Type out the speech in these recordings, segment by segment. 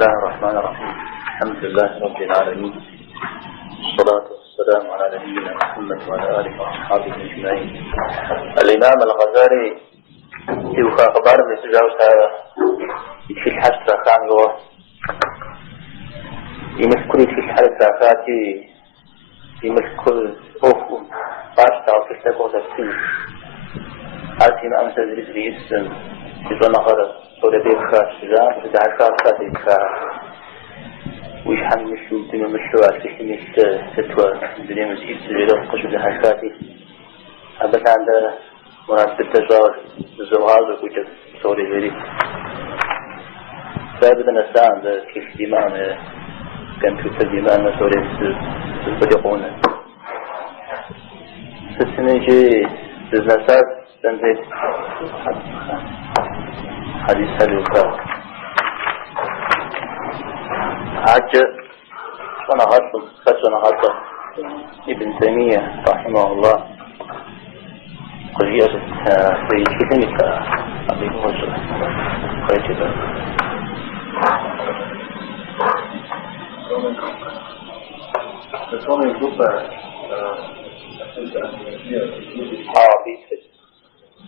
الله الرحمن الرحيم. الحمد لله رب العالمين، والصلاة والسلام على نبينا محمد وعلى آله وأصحابه أجمعين. الإمام الغزالي في أخبار بسجاوز هذا في الحج كان هو يمسكني في الحج كاتي يمسكل أوفو باشتا في التقوى تفسير هاتي ما أمسى ذريسي اسم يزونا غرب ولدي بخاش جان ودعا كاركاتي بخاش ويش حمي مشو ديما مشو عسكي مش ستوى دنيا مسيب سجيرا قشو دعا كاتي أبت عند مناسب تجار الزوغاز وكوجة سوري ذري ثابتا نستعن كيف ديمان كمبيوتر ديمان سوري سبديقونا سسنجي بزنسات تنزيل حديث الوفاء عجل ونغطى ابن تيمية رحمه الله قرية في كتنك أبي موسى قرية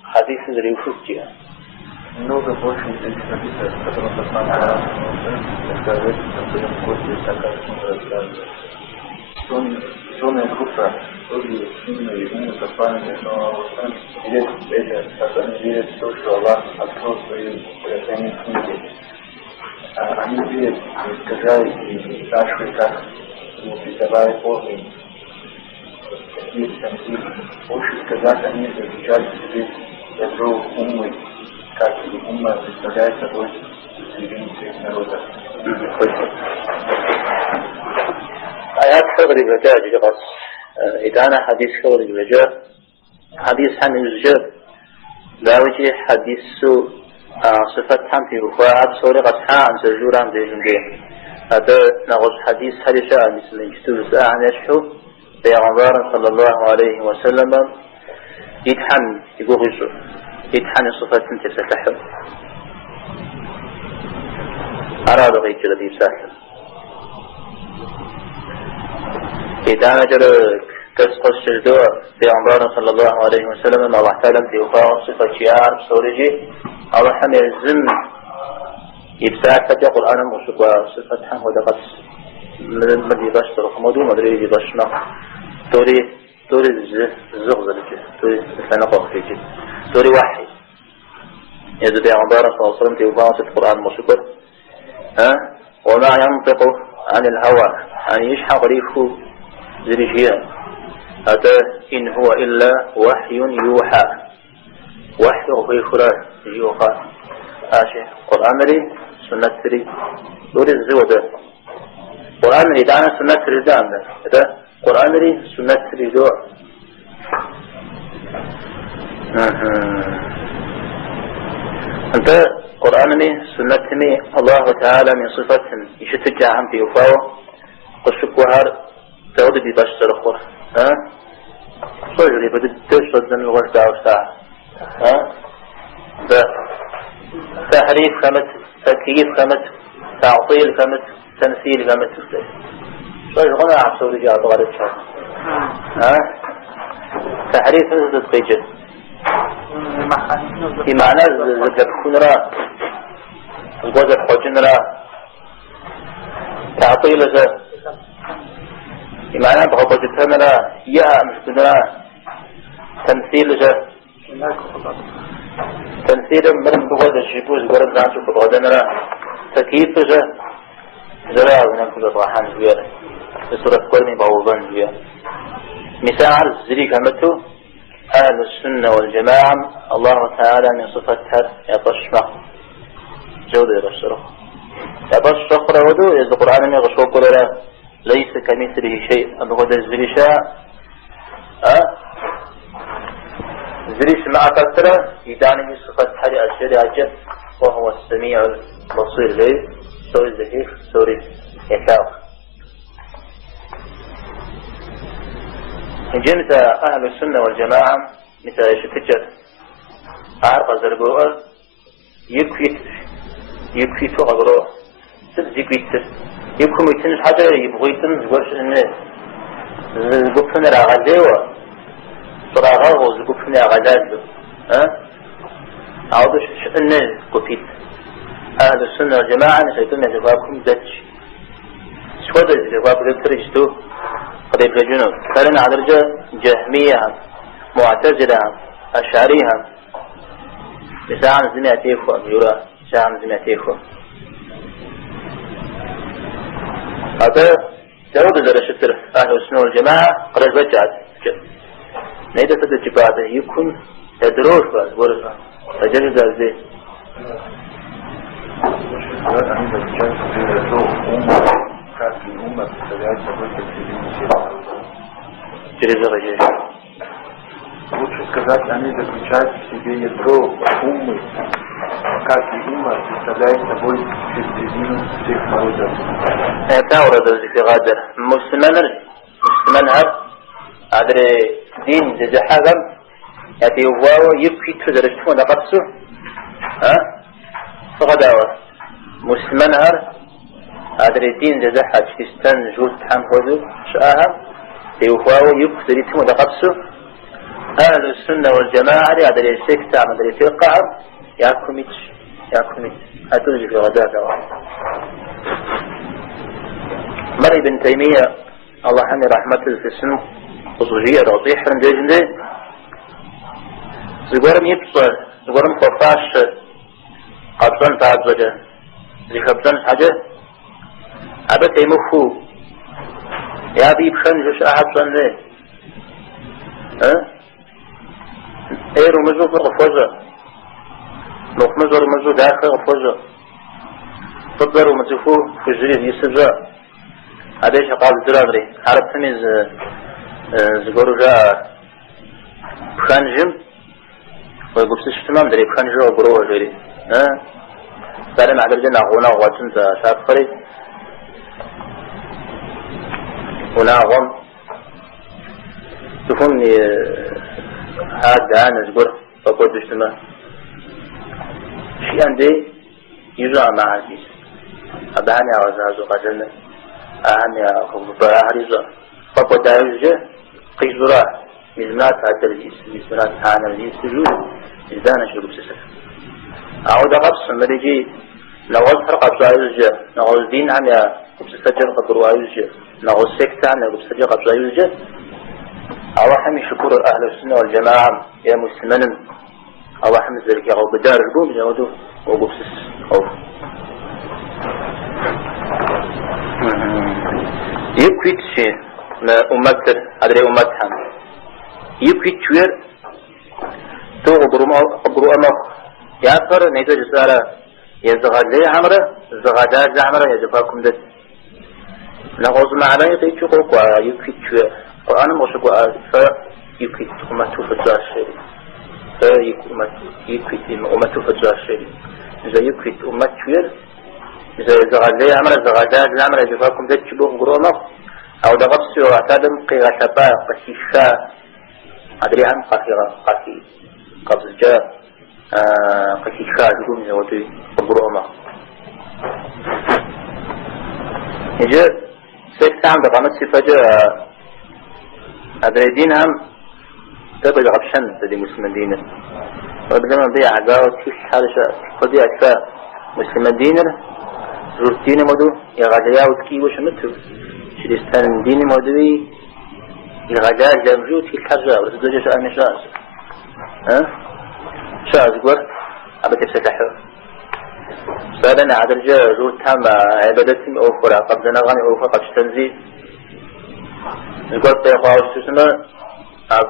حديث الوفاء много больше интеллектуалистов, которые посмотрят рассказывать о своем коде, такая рассказывает. Сонная группа тоже сильно ему запали, но верят в это, они верят в то, что Аллах открыл свои драгоценные книги. Они верят, сказали и спрашивают, как ему придавая формы, какие там больше сказать, они изучали себе ядро умы, как умма представляет собой движение всех народов. آيات خبر الرجاء جغس إذا أنا حديث خبر الرجاء حديث عن الرجاء لا وجه حديث صفة هم في وفاء سوري قصحا عن سجور عن ذي جنجين هذا نغز حديث حديثة مثل انجتوب ساعة عن يشحو بيغنبار صلى الله عليه وسلم يتحن يقول غيسو يتحن صفة انت ستحب أراد غير جلدي ساحب إذا نجر تسقى السجدوع في عمران صلى الله عليه وسلم الله تعالى في وفاء صفة شعار بصورجي الله حمي الزم يبساعد فتيقول أنا موسوق صفة حمه ودقص مدري باش ترخمدو مدري باشنا توري الزغزل توري الفنقق فيجي توري وحي يزد في عمران صلى الله عليه وسلم في وفاء صفة القرآن موسوق وما ينطق عن الهوى يعني يشحق ريفه زريجيا هذا إن هو إلا وحي يوحى وحي غيفران يوحى آشي قرآن لي سنة لي دور الزودة قرآن لي دعنا سنة لي دعنا هذا قرآن لي سنة لي دور أنت قرآن لي سنة لي الله تعالى من صفة يشتجع عن في وفاوه قشكوهار تعود دي باش ترخوه صجري بدي تشرد من الغش دعوة ساعة تحريف خمت تكييف خمت تعطيل خمت تمثيل خمت صجر غنى عبسو رجاء بغرد شهر تحريف مثل تقيجل في معنى زكبكون را الجوز الحجن را تعطيل زكبكون معناه بغض جثنا يا مشتنا تمثيل جه تمثيل من بغض الجبوز قرب نانشو بغضنا تكييف جه زراعة ونكل الراحان زيادة بسورة قرني بعوضان زيادة مثال الزريك همته أهل السنة والجماعة الله تعالى من صفتها يطشمه جودة يبشره يبشر ودو إذا القرآن يغشوه قرر ليس كمثله شيء أبغض الزريشاء زريش مع فترة يدانه صفة حري الشريعة وهو السميع البصير ليه سوري الزكيف سوري يشاو إن جمت أهل السنة والجماعة مثل يشتجر أعرق زرقوة يكفي تغضروه سد زيكويتر يكون يتنش حاجة يبغيتن زوارش إن زقفنا رغزيوة صراغة وزقفنا غزاز عودش إن قفيت أهل السنة والجماعة نسيتم يزفاكم داتش شوذا يزفاكم داترجتو قد يبجنون فلن على رجاء جهمية معتزلة أشعريها ساعة زمية إخوة يرى ساعة زمية إخوة هذا جواب زر الشتر أهل السنة والجماعة قد رجعت نيدا تدج بعده يكون يدروش بعد ورثة فجل ذا Лучше сказать, они заключают в себе ядро умы, как и ума представляет собой середину всех народов. Это ورد في غادر مسلمان أدري دين جزحهم يأتي واو يبكي تدرجتون قبسه فغداوة مسلمان أدري دين جزحها تستن جوز تحم هذو شاهم يواو يبكي تدرجتون قبسه أهل السنة والجماعة أدري سكتة أدري فرقة ياكميش هتوجي في غداوة مري بن تيمية الله حمي رحمته في السنة خصوصية توضيح رمجيجندي زغورم يبصر زغورم خفاش قبضان تعبجة زي خبزان حاجة عبت يمخو يا بي بخن جوش أحبزان لي ايرو مزو غفوزة نخمزو رمزو داخل غفوزة صدر ومزفو فجريد يسجا هذا ايش قال الدرادري عرب تميز زغورو جا بخنجم ويقول تمام دري بخنجم وبروه جري سالم على الجنة هنا غواتن شاب فريد هنا غم تفهمني هذا أنا زغور فقود اجتماع شيء عندي يجرى مع عزيز أبعني عوزازو قجلنا أعني أخبار أهريزا فقود دايوجه قيزورا مزمنات هذا الجيس مزمنات هانا الجيس سجود إزدانا شروع بسسر أعود أقبس مريجي نغوز فرق أبزايوجه نغوز دين عم يا قبسسجر قبروا أيوجه نغوز سكت عم يا قبسسجر قبسا أيوجه أو حمي شكور أهل السنة والجماعة يا مسلمين أو حمي ذلك أو بدار القوم جودو وقبسس أو يكويت شيء ما أمتر أدري أمتهم يكويت شوير تو أبرو أمك يأثر نيتو جسارة يزغاد لي عمره زغادات عمره يجفاكم دت نغوز معنا يتيجو قوة يكويت شوير أنا مشغول فيكويت أمته فجاشري فيكويت أمته فجاشري إذا يكويت أمتوير إذا زغادي عمل زغادات عمل جفاكم ذات شبه غرامة أو دغبس وعتادم قيغة قشيشة أدري عن قاكي قبض جاء قشيشة يقول زودي غرامة إذا سيكتعم بقامت سفجة هذا الدين هم تبغى غبشن تدي مسلم دينه وبدنا نضيع عقاوة في حالة قضية أكفاء مسلم دينه زور دين مدو يغاديا وتكي وشمتو شريستان دين مدوي يغاديا جمجوت في الحرجة ورسدوجة شاء مشاز شاز قر أبا تفتحه سألنا عدد الجا زور تام عبادتهم أوفر قبضنا غاني أوفر قبش تنزيل يقول طيق وعوستسنا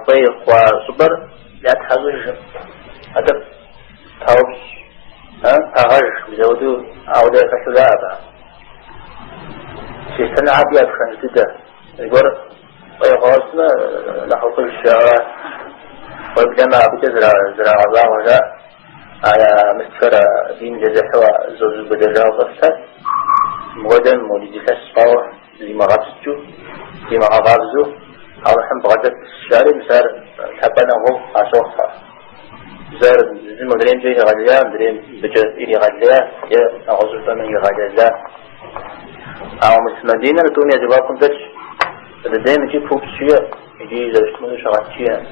طيق وصبر لا تحضر هذا تاوش تغر بزودو عودة كسلابة سيستنى عبيات خانجدة يقول طيق وعوستنا لحوق الشعر وبدما بتزرع الله وجاء على مستفرة دين جزحوة زوز بدرجة وضفت مغدا مولد كسفاوة لما غابستو لما غابزو أو الحين بغدت الشارع مسار تحبنا هو عشوخها زار زي مدرين جاي غاليا مدرين بجا إلي غاليا يا أغزو فمن غاليا أو مسمدين لكم يجباكم تش دائما يجي فوبسية يجي زوجت منه شغاتية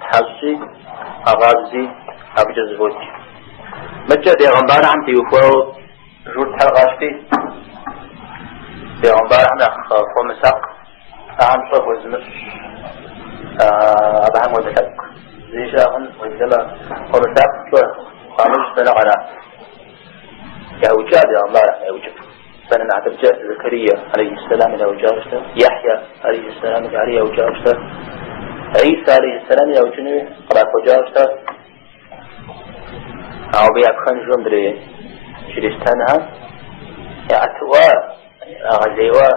تحصي أغازي أبجز بوجي مجا بيغنبار عم تيوفو جور تحلقاشتي بيغنبار عم يخفو مساق عم صوف وزمش أبهم ودتك زي شاهن وزما ومساق خامج سنة على يهوجا بيغنبار يهوجا فأنا نعتبر زكريا عليه السلام إلى وجاوشته يحيى عليه السلام إلى عليه وجاوشته عيسى عليه السلام إلى وجنوه قرأت وجاوشته أو بيا خنجون دري شريستانها يعتوا أغزيوا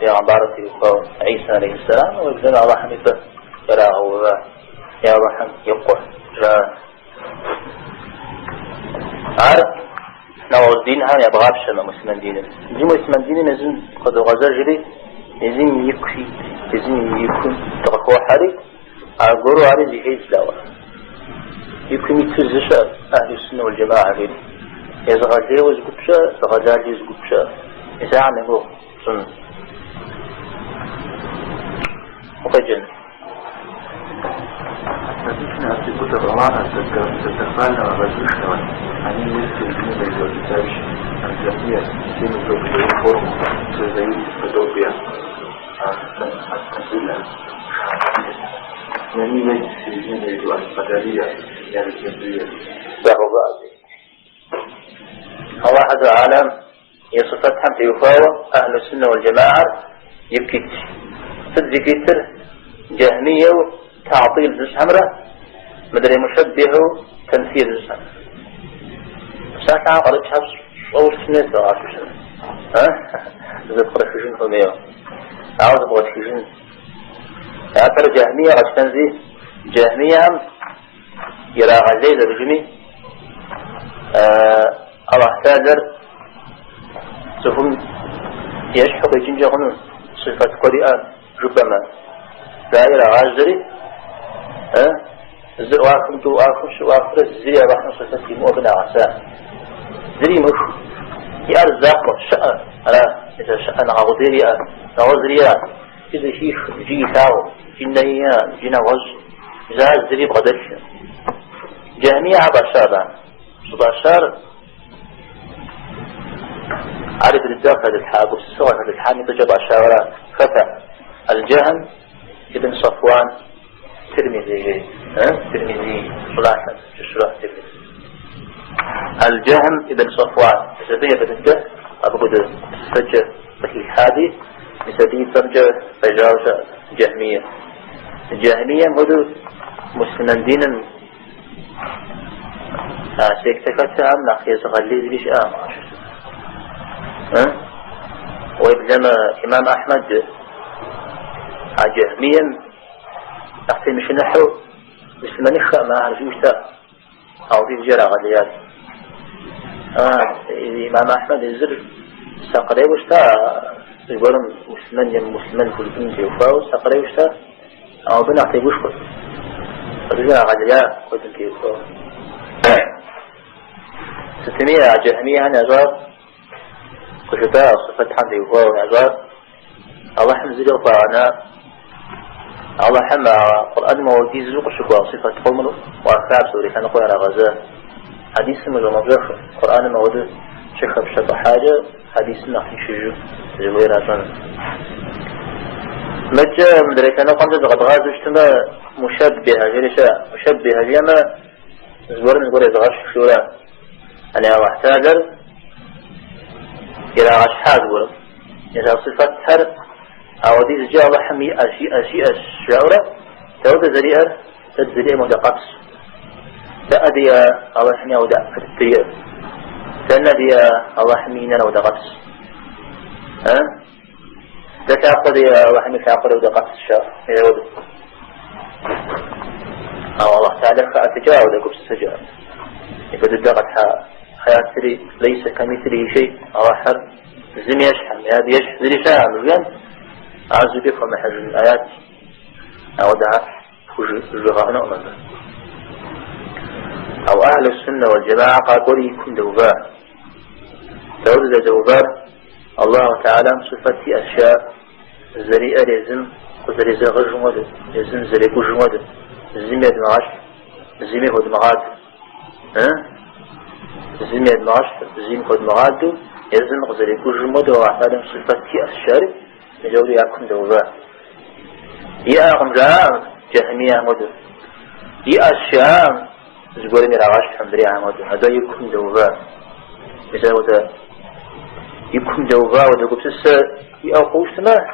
بيغنبارتي عيسى عليه السلام ويبدأ الله حميده يراهو يا رحم يقوى جاء عارف نوع دين هم يبغى بشما مسلم دين زي مسلم دين نزين قد غزر جري نزين يكفي نزين يكون تقوى حري أقولوا على زي هيز دوا يكون يتزش أهل السنة والجماعة غيري يزغزي وزقبشا زغزال يزقبشا يساعة نقول سنة وفجن Отлично, если кто-то романа, сексуально воздушного, они мысли не дают дальше. Англия теми, кто свою форму создают подобие автомобиля. И они есть середина между альфадария и альфадария. الله عز وجل يصفت حمد يفاوى أهل السنة والجماعة يبكي صدق كتر جهمية تعطيل زوج حمرة مدري مشبه تمثيل زوج حمرة ساعة قلت حبس أول سنة وعشر سنة زي قرأ في جنة ومية عاوز أبغى في جنة أثر جهمية غش تنزيه جهمية يرى غزيزة بجمي الله احتاجر سفهم يشحق يجنجا غنون صفة قريئة ربما دائرة غازري زر واخم تو واخم شو واخر زري رحنا صفتي مؤمنة عسى زري مش يارزاق شأن على إذا شأن عغضيريا نغزريا إذا شيخ جي تاو جنيا جنا غز زاد زري بغدش جهمية عباشارا باشار عارف الداخل الحاب والسوى الحامي تجب أشارة فتى الجهم ابن صفوان ترمذي ترمذي صلاحا شرح ترمذي الجهم ابن صفوان سبيه بنته أبغد سجى صحيح هذه بسبيه ترجع فجاوز جهمية الجهمية هدو مسلمان دينا سيكتكتها عمنا خيز غليز بيش ويبلما إمام أحمد جهميا أختي مش نحو مسلمان إخاء ما عرفوش تا أو في جرى غليات إمام أحمد الزر ساقري وشتا يقولون مسلمان كل بنت يوفاو ساقري وشتا أو بنا أختي وشكو رجل غليات كل بنت يوفاو ستمية جهمية هنا أزوار كشتاء صفة حمد يوفاو أزوار الله حمزل وفانا الله حمى قرآن موجيز زوق الشكوى صفة قومه وأخاب سوري كان قوي على غزاء حديث مجمع قرآن موجود شيخ بشكل حاجة حديث نحن شجو زوير عشان مجا مدري كان قمت غضغاز اجتماع مشبهة جريشة مشبهة جيما زور نقول يزغش شورا أنا واحتاجر إلى غشحات قول إذا صفة حر أو دي جاء الله حمي أشياء الشعورة تود زريئة تدزريئة مدقص تأدي الله حمي أو دع فتريئة تندي الله حمينا ودقص تتعقد الله حمي تعقد ودقص الشعر يود أو الله تعالى فأتجاوز لكم السجاء يقول الدقت حياة سري ليس كمثله شيء الله حر زم يشحن هذا يشحن ذري شاعر مجان أعوذ بك ومحل الآيات أو دعا فجغاء نؤمن أو أهل السنة والجماعة قالوا يكون دوبار تولد دوبار الله تعالى صفة أشياء زريئة لازم وزري زغ جمود لازم زري جمود زمية دماغ زمية هو دماغ زمية دماغ زمية هو دماغ لازم زري جمود وعلى صفة أشياء يجوري يكون دوبا يا أغمجا جهمية مدو يا أشياء زبورني رعاش حمدري عمدو هذا يكون دوبا مثلا وده يكون دوبا وده قبسس يأقوش تماه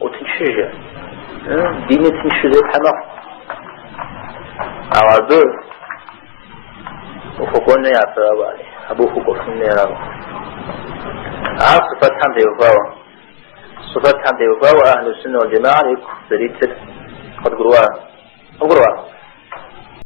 وتنشجع ديني تنشجع حمق عوادو وفقونا يعفر أبالي أبو فقونا يرابا صفات حمد يوفاوا صفات حمد يوفاوا أهل السنة والجماعة يكون ذريتر قد قروا